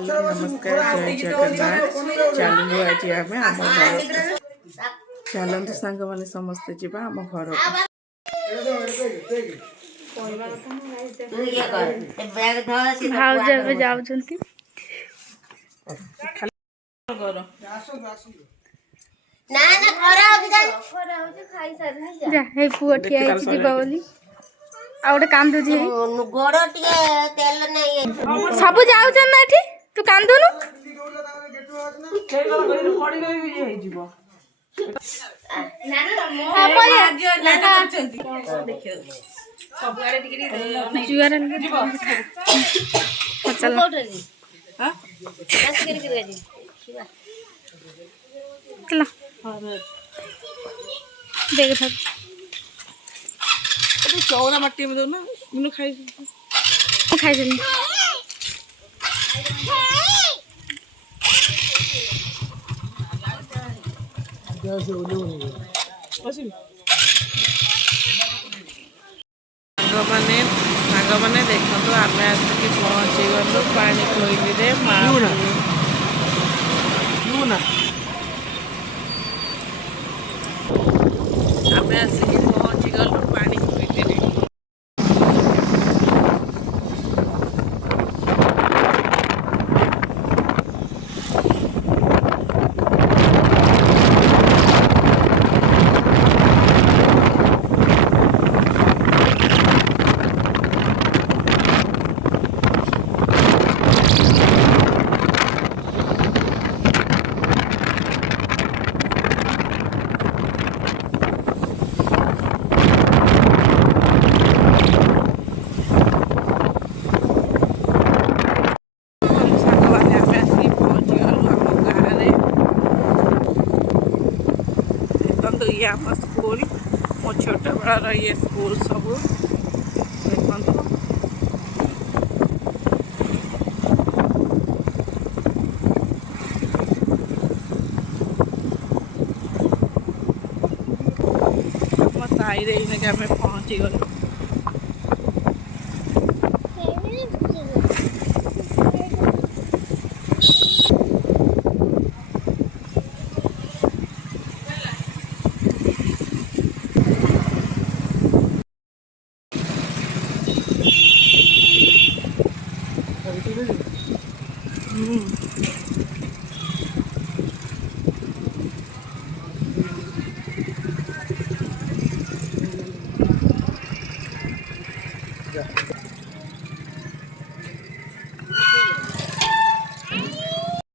hello नमस्कार जय जगन्नाथ चलू आज आम आम घर चलतु सांग मैंने समस्ते जावा आम घर भाउज ଏବେ ଯାଉଛନ୍ତି ନା ନା ଖରା ହଉଛି ଖାଇ ସାରିନି ଯା ହେଇ ପୁଅ ଠିଆ ହେଇଛି ଯିବା ବୋଲି ଆଉ ଗୋଟେ କାନ୍ଦୁଛି ଗୋଡ ଟିକେ ତେଲ ନାହିଁ ସବୁ ଯାଉଛନ୍ତି ନା ଏଠି ତୁ କାନ୍ଦୁନୁ देख चौरा मट्टी में दो ना मैंने खाई खाई साग मैंने देखो आम आसिक पहुँची गलु पानी कोईली आम आसिक पहुँची गलु पानी कोईली ये आम स्कूल मो छोट बड़ा ये स्कूल सब देखो ताई रही आम पहुँची गलु